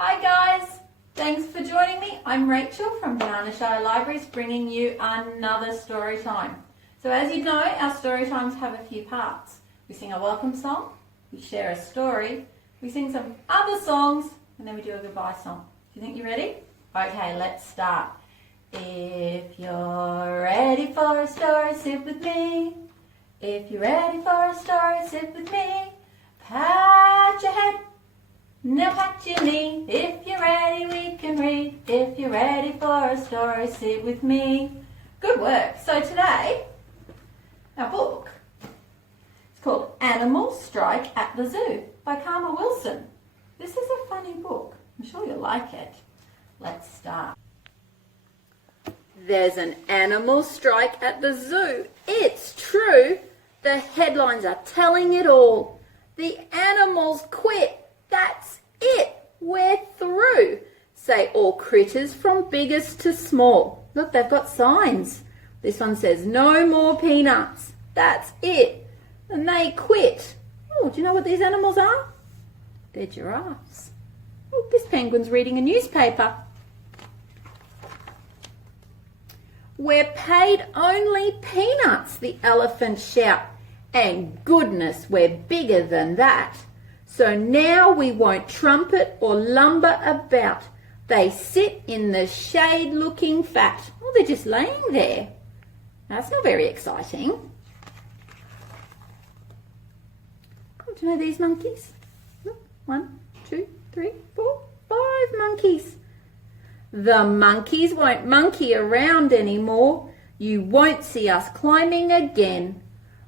Hi guys, thanks for joining me. I'm Rachel from Shire Libraries bringing you another story time. So as you know, our story times have a few parts. We sing a welcome song, we share a story, we sing some other songs, and then we do a goodbye song. Do you think you're ready? Okay, let's start. If you're ready for a story, sit with me. If you're ready for a story, sit with me. Pat your head, now pat your knee. If you're ready, we can read. If you're ready for a story, sit with me. Good work. So today, our book is called Animals Strike at the Zoo by Karma Wilson. This is a funny book. I'm sure you'll like it. Let's start. There's an animal strike at the zoo. It's true. The headlines are telling it all. The animals quit. That's it. We're through. Say all critters from biggest to small. Look, they've got signs. This one says no more peanuts. That's it. And they quit. Oh, do you know what these animals are? They're giraffes. Oh, this penguin's reading a newspaper. We're paid only peanuts, the elephants shout. And goodness, we're bigger than that. So now we won't trumpet or lumber about. They sit in the shade looking fat. Oh, they're just laying there. That's not very exciting. Oh, do you know these monkeys? Look, 1, 2, 3, 4, 5 monkeys. The monkeys won't monkey around anymore. You won't see us climbing again.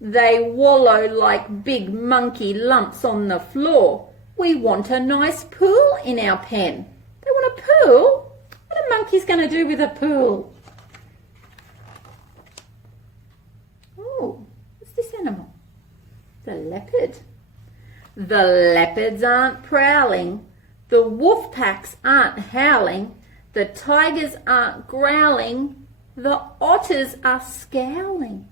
They wallow like big monkey lumps on the floor. We want a nice pool in our pen. They want a pool? What are monkeys going to do with a pool? Oh, what's this animal? The leopard. The leopards aren't prowling. The wolf packs aren't howling. The tigers aren't growling. The otters are scowling.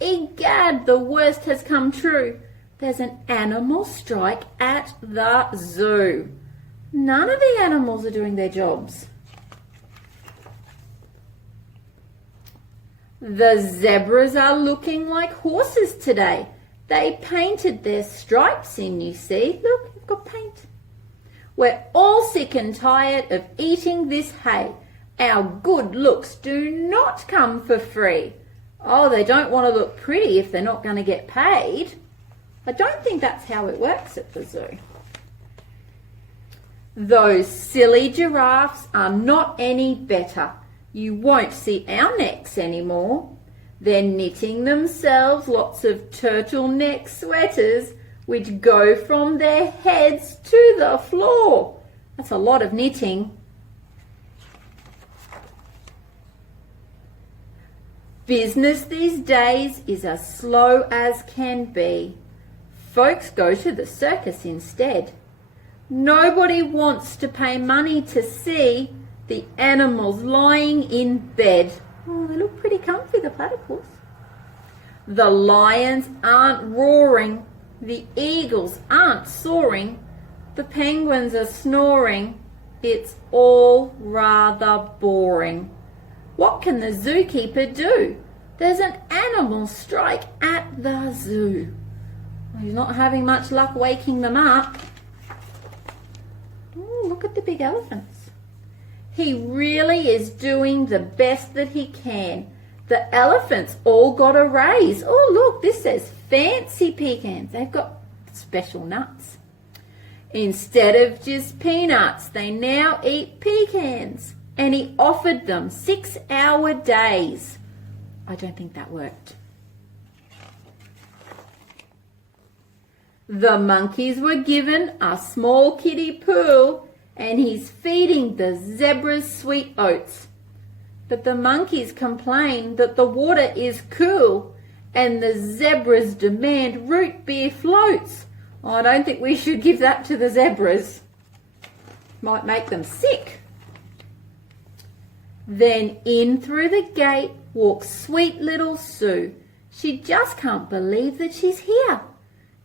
Egad, the worst has come true. There's an animal strike at the zoo. None of the animals are doing their jobs. The zebras are looking like horses today. They painted their stripes in, you see. Look, they've got paint. We're all sick and tired of eating this hay. Our good looks do not come for free. Oh, they don't want to look pretty if they're not going to get paid. I don't think that's how it works at the zoo. Those silly giraffes are not any better. You won't see our necks anymore. They're knitting themselves lots of turtleneck sweaters which go from their heads to the floor. That's a lot of knitting. Business these days is as slow as can be. Folks go to the circus instead. Nobody wants to pay money to see the animals lying in bed. Oh, they look pretty comfy, the platypus. The lions aren't roaring. The eagles aren't soaring. The penguins are snoring. It's all rather boring. What can the zookeeper do? There's an animal strike at the zoo. Well, he's not having much luck waking them up. Oh, look at the big elephants. He really is doing the best that he can. The elephants all got a raise. Oh, look, this says fancy pecans. They've got special nuts. Instead of just peanuts, they now eat pecans. And he offered them 6-hour days. I don't think that worked. The monkeys were given a small kiddie pool, and he's feeding the zebras sweet oats. But the monkeys complain that the water is cool, and the zebras demand root beer floats. Oh, I don't think we should give that to the zebras. Might make them sick. Then in through the gate walks sweet little Sue. She just can't believe that she's here.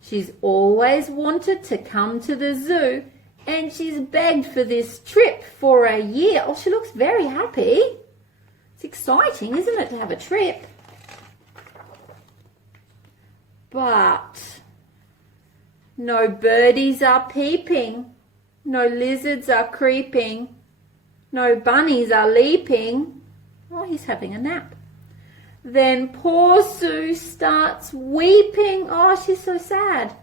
She's always wanted to come to the zoo And she's begged for this trip for a year. Oh, she looks very happy. It's exciting, isn't it, to have a trip? But no birdies are peeping. No lizards are creeping. No bunnies are leaping. Oh, he's having a nap. Then poor Sue starts weeping. Oh, she's so sad.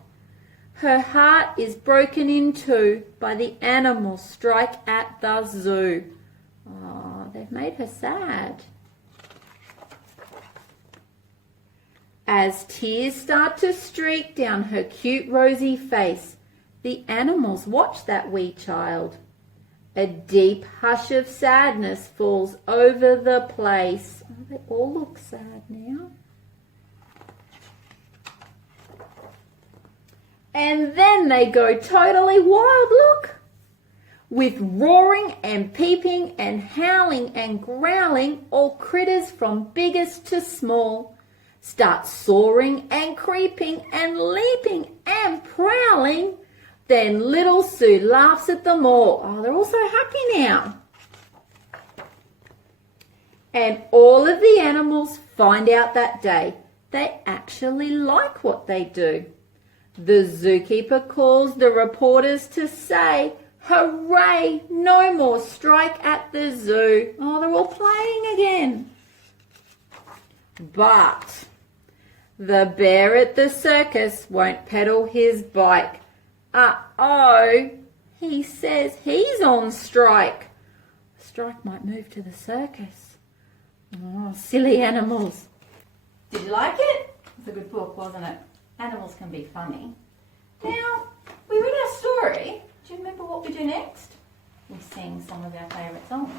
Her heart is broken in two by the animals strike at the zoo. Oh, they've made her sad. As tears start to streak down her cute rosy face, the animals watch that wee child. A deep hush of sadness falls over the place. Oh, they all look sad now. And then they go totally wild, look. With roaring and peeping and howling and growling, all critters from biggest to small start soaring and creeping and leaping and prowling. Then little Sue laughs at them all. Oh, they're all so happy now. And all of the animals find out that day they actually like what they do. The zookeeper calls the reporters to say, hooray, no more strike at the zoo. Oh, they're all playing again. But the bear at the circus won't pedal his bike. Uh-oh, he says he's on strike. Strike might move to the circus. Oh, silly animals. Did you like it? It was a good book, wasn't it? Animals can be funny. Now, we read our story. Do you remember what we do next? We sing some of our favourite songs.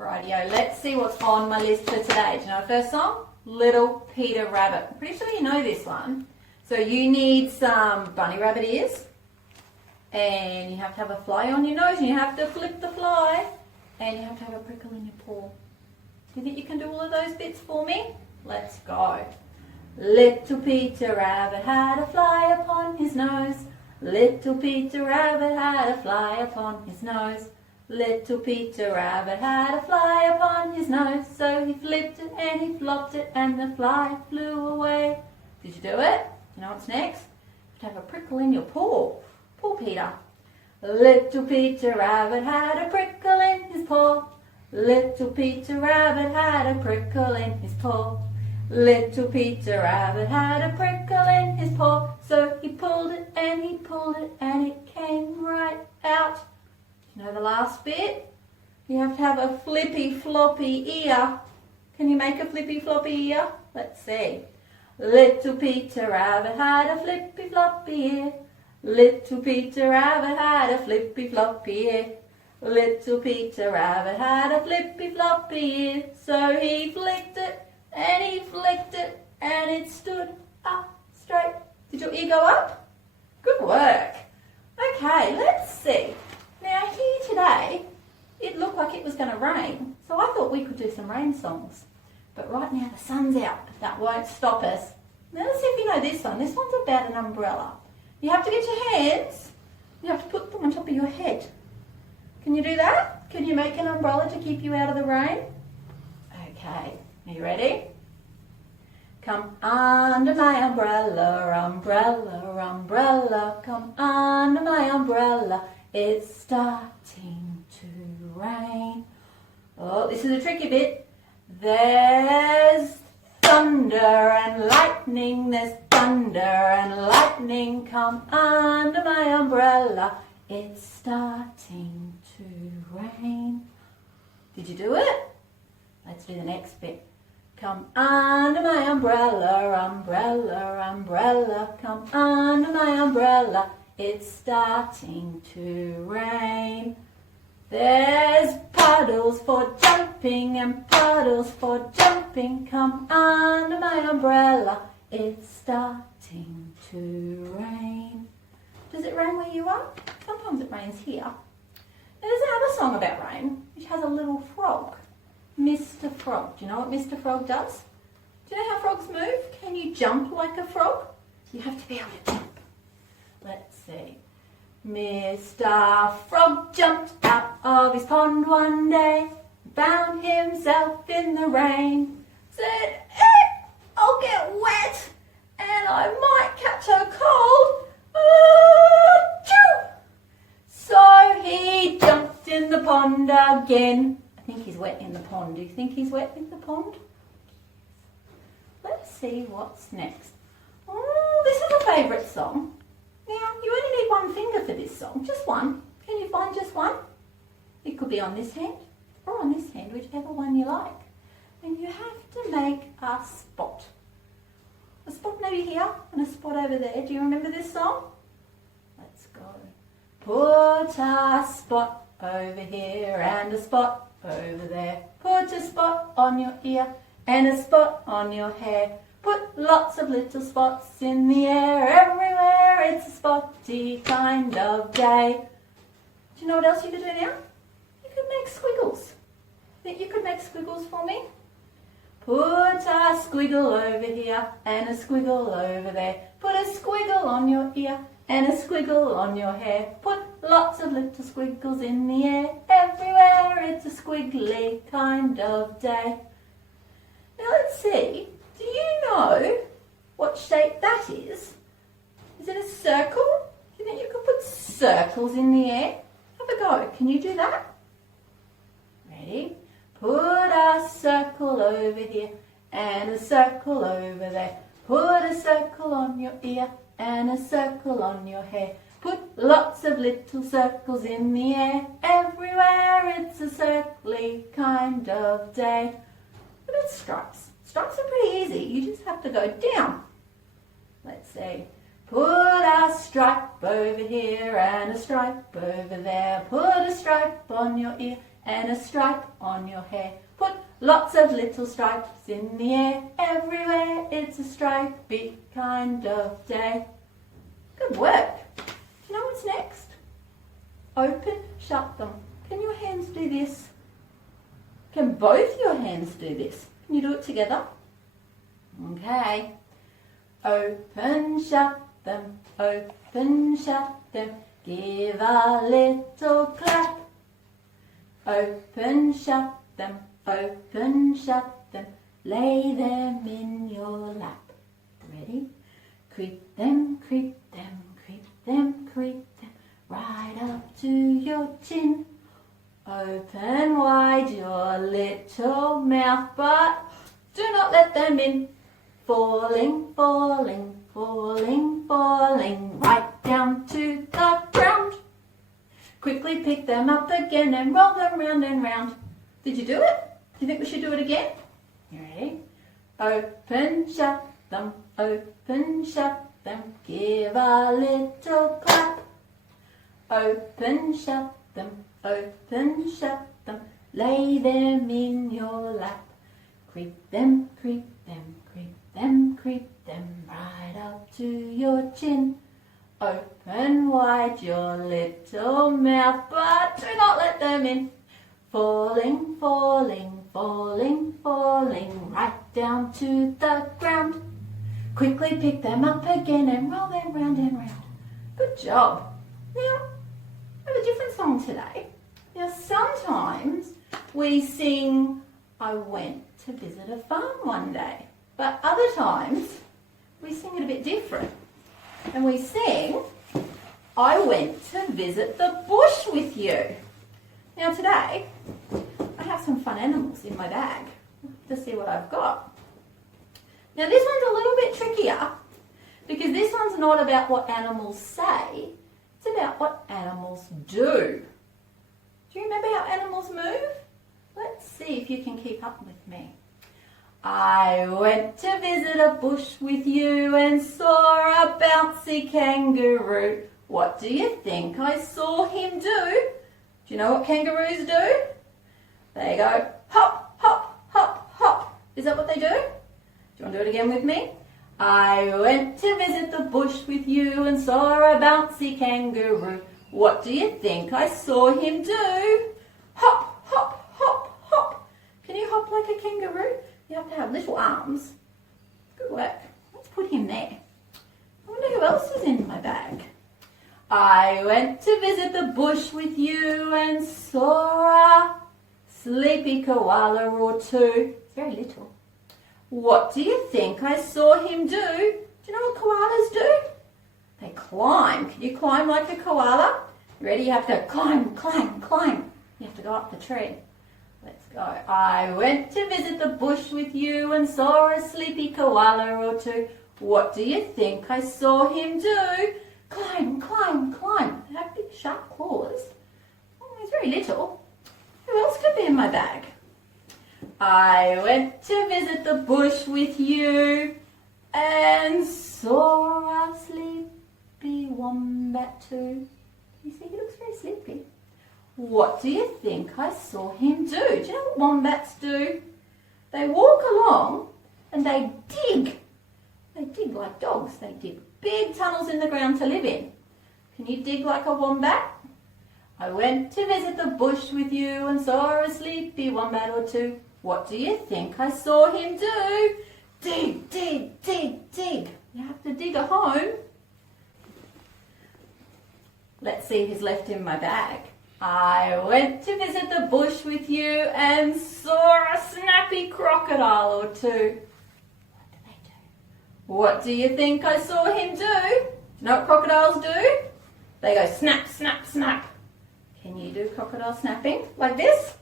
Rightio, let's see what's on my list for today. Do you know our first song? Little Peter Rabbit. I'm pretty sure you know this one. So you need some bunny rabbit ears. And you have to have a fly on your nose, and you have to flip the fly, and you have to have a prickle in your paw. Do you think you can do all of those bits for me? Let's go. Little Peter Rabbit had a fly upon his nose. Little Peter Rabbit had a fly upon his nose. Little Peter Rabbit had a fly upon his nose. So he flipped it and he flopped it and the fly flew away. Did you do it? You know what's next? You have to have a prickle in your paw. Poor Peter. Little Peter Rabbit had a prickle in his paw. Little Peter Rabbit had a prickle in his paw. Little Peter Rabbit had a prickle in his paw. So he pulled it and he pulled it and it came right out. You know the last bit? You have to have a flippy floppy ear. Can you make a flippy floppy ear? Let's see. Little Peter Rabbit had a flippy floppy ear. Little Peter Rabbit had a flippy floppy ear. Little Peter Rabbit had a flippy floppy ear. So he flicked it and he flicked it and it stood up straight. Did your ear go up? Good work. Okay, let's see. Now here today, it looked like it was going to rain. So I thought we could do some rain songs. But right now the sun's out. That won't stop us. Now let's see if you know this one. This one's about an umbrella. You have to get your hands, you have to put them on top of your head. Can you do that? Can you make an umbrella to keep you out of the rain? Okay, are you ready? Come under my umbrella, umbrella, umbrella. Come under my umbrella, it's starting to rain. Oh, this is a tricky bit. There's thunder and lightning, there's thunder and lightning. Come under my umbrella, it's starting to rain. Did you do it? Let's do the next bit. Come under my umbrella, umbrella, umbrella. Come under my umbrella, it's starting to rain. There's puddles for jumping and puddles for jumping. Come under my umbrella, it's starting to rain. Does it rain where you are? Sometimes it rains here. Now there's another song about rain, which has a little frog. Mr. Frog. Do you know what Mr. Frog does? Do you know how frogs move? Can you jump like a frog? You have to be able to jump. Let's see. Mr. Frog jumped out of his pond one day, found himself in the rain, said, I'll get wet and I might catch a cold. Achoo! So he jumped in the pond again. I think he's wet in the pond. Do you think he's wet in the pond? Let's see what's next. Oh, this is a favourite song. Now, you only need one finger for this song, just one. Can you find just one? It could be on this hand or on this hand, whichever one you like. And you have to make a spot. A spot maybe here and a spot over there. Do you remember this song? Let's go. Put a spot over here and a spot over there. Put a spot on your ear and a spot on your hair. Put lots of little spots in the air everywhere. It's a spotty kind of day. Do you know what else you could do now? You could make squiggles. Think you could make squiggles for me? Put a squiggle over here and a squiggle over there. Put a squiggle on your ear and a squiggle on your hair. Put lots of little squiggles in the air everywhere. It's a squiggly kind of day. Now let's see. Do you know what shape that is? Is it a circle? Do you think you could put circles in the air? Have a go. Can you do that? Ready? Put a circle over here and a circle over there. Put a circle on your ear and a circle on your hair. Put lots of little circles in the air everywhere. It's a circly kind of day. What about stripes? Stripes are pretty easy. You just have to go down. Let's see. Put a stripe over here and a stripe over there. Put a stripe on your ear and a stripe on your hair. Put lots of little stripes in the air everywhere. It's a stripy kind of day. Good work. Do you know what's next? Open, shut them. Can your hands do this? Can both your hands do this? Can you do it together? Okay. Open, shut them, open, shut them. Give a little clap. Open, shut them, open, shut them. Lay them in your lap. Ready? Creep them, creep them, creep them, creep them. Right up to your chin. Open wide your little mouth, but do not let them in. Falling, falling, falling, falling, right down to the ground. Quickly pick them up again and roll them round and round. Did you do it? Do you think we should do it again? You ready? Open, shut them, open, shut them. Give a little clap. Open, shut them, open, shut them. Lay them in your lap. Creep them, creep them, creep them, creep them. Right up to your chin. Open wide your little mouth, but do not let them in. Falling, falling, falling, falling, right down to the ground. Quickly pick them up again and roll them round and round. Good job. Now, I have a different song today. Now, sometimes we sing, I went to visit a farm one day. But other times, we sing it a bit different. And we sing, I went to visit the bush with you. Now today, I have some fun animals in my bag to see what I've got. Now this one's a little bit trickier because this one's not about what animals say, it's about what animals do. Do you remember how animals move? Let's see if you can keep up with me. I went to visit a bush with you and saw a bouncy kangaroo. What do you think I saw him do? Do you know what kangaroos do? They go hop, hop, hop, hop. Is that what they do? Do you want to do it again with me? I went to visit the bush with you and saw a bouncy kangaroo. What do you think I saw him do? Hop, hop, hop, hop. Can you hop like a kangaroo? You have to have little arms. Good work. Let's put him there. I wonder who else is in my bag. I went to visit the bush with you and saw a sleepy koala or two. It's very little. What do you think I saw him do? Do you know what koalas do? They climb. Can you climb like a koala? Ready? You have to go climb, climb, climb. You have to go up the tree. Let's go. I went to visit the bush with you and saw a sleepy koala or two. What do you think I saw him do? Climb, climb, climb. They have big sharp claws. Oh, he's very little. Who else could be in my bag? I went to visit the bush with you and saw a sleepy wombat too. You see, he looks very sleepy. What do you think I saw him do? Do you know what wombats do? They walk along and they dig. They dig like dogs. They dig big tunnels in the ground to live in. Can you dig like a wombat? I went to visit the bush with you and saw a sleepy wombat or two. What do you think I saw him do? Dig, dig, dig, dig. You have to dig a home. Let's see who's left in my bag. I went to visit the bush with you and saw a snappy crocodile or two. What do they do? What do you think I saw him do? Do you know what crocodiles do? They go snap, snap, snap. Can you do crocodile snapping like this?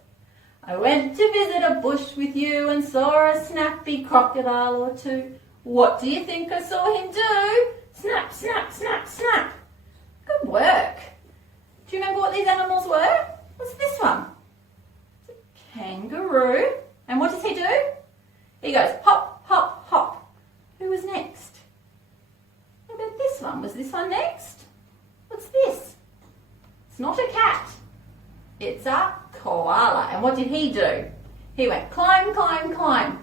I went to visit a bush with you and saw a snappy crocodile or two. What do you think I saw him do? Snap, snap, snap, snap. Good work. Do you remember what these animals were? What's this one? It's a kangaroo. And what does he do? He goes hop, hop, hop. Who was next? What about this one? Was this one next? What's this? It's not a cat. It's a koala. And what did he do? He went climb, climb, climb.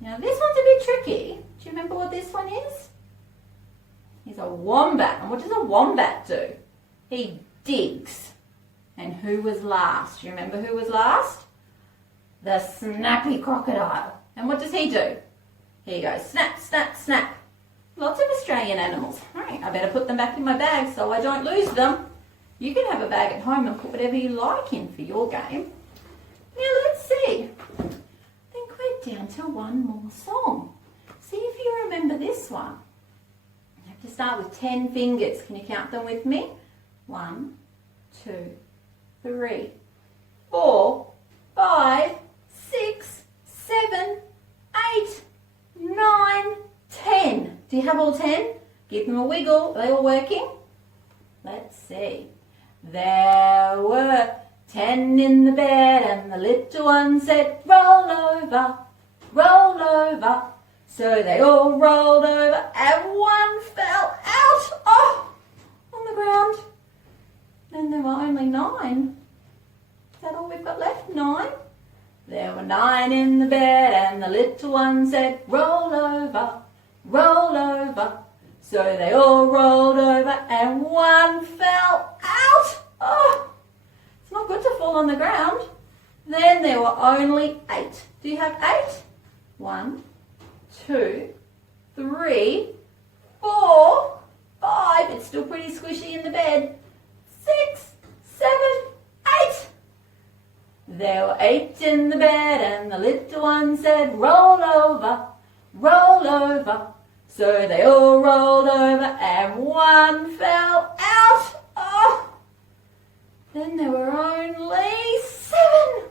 Now this one's a bit tricky. Do you remember what this one is? He's a wombat. And what does a wombat do? He digs. And who was last? Do you remember who was last? The snappy crocodile. And what does he do? He goes snap, snap, snap. Lots of Australian animals. Right, I better put them back in my bag so I don't lose them. You can have a bag at home and put whatever you like in for your game. Now let's see. I think we're down to one more song. See if you remember this one. You have to start with 10 fingers. Can you count them with me? 1, 2, 3, 4, 5, 6, 7, 8, 9, 10. Do you have all 10? Give them a wiggle. Are they all working? Let's see. There were 10 in the bed and the little one said, roll over, roll over. So they all rolled over and one fell out, on the ground. Then there were only 9. Is that all we've got left? 9? There were 9 in the bed and the little one said, roll over, roll over. So they all rolled over and one fell out. It's not good to fall on the ground. Then there were only 8. Do you have 8? 1, 2, 3, 4, 5. It's still pretty squishy in the bed. 6, 7, 8. There were 8 in the bed and the little one said, roll over, roll over. So they all rolled over and one fell out. Then there were only 7.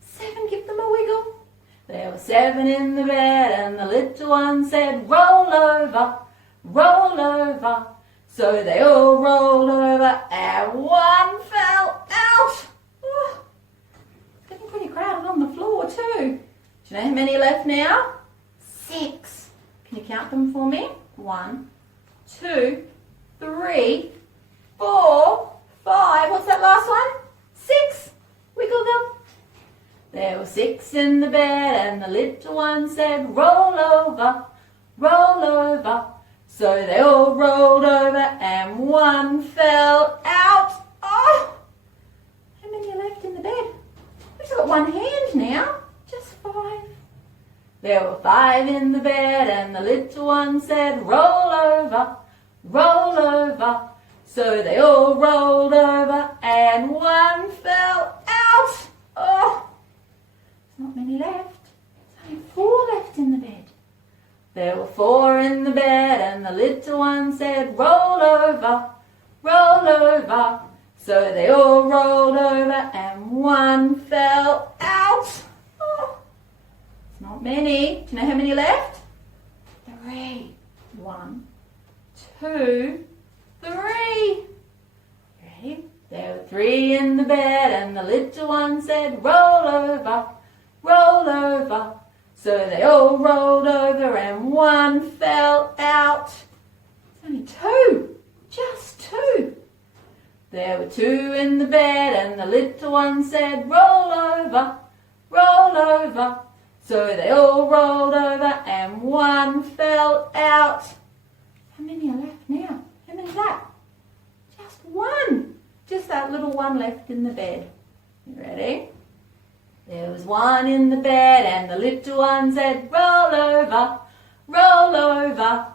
7, give them a wiggle. There were 7 in the bed and the little one said, roll over, roll over. So they all rolled over and one fell out. It's getting pretty crowded on the floor too. Do you know how many left now? 6. Can you count them for me? 1, 2, 3, 4, 5. What's that last one? 6. Wiggle them. There were 6 in the bed and the little one said, roll over, roll over. So they all rolled over and one fell out. How many are left in the bed? We've just got one hand now. Just 5. There were 5 in the bed and the little one said, roll over, roll over. So they all rolled over and one fell out. Oh, there's not many left. There's only 4 left in the bed. There were 4 in the bed and the little one said, roll over, roll over. So they all rolled over and one fell out. Oh, it's not many. Do you know how many left? 3. 1, 2, 3. Ready? There were 3 in the bed and the little one said, roll over, roll over. So they all rolled over and one fell out. It's only 2, just 2. There were 2 in the bed and the little one said, roll over, roll over. So they all rolled over and one fell out. How many are left now? How many is that? Just 1. Just that little one left in the bed. You ready? There was 1 in the bed and the little one said, roll over, roll over.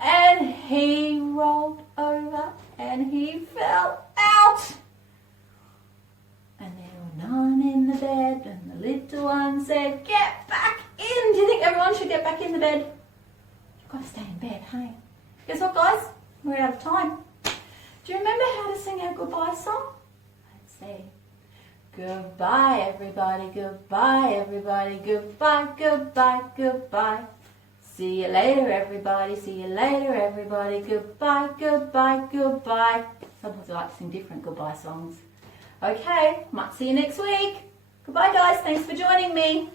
And he rolled over and he fell out. And there were 9 in the bed and the little one said, get back in. Do you think everyone should get back in the bed? You've got to stay in bed, hey? Guess what, guys? We're out of time. Do you remember how to sing our goodbye song? Let's see. Goodbye, everybody, goodbye, everybody, goodbye, goodbye, goodbye. See you later, everybody, see you later, everybody, goodbye, goodbye, goodbye. Sometimes I like to sing different goodbye songs. Okay, might see you next week. Goodbye, guys. Thanks for joining me.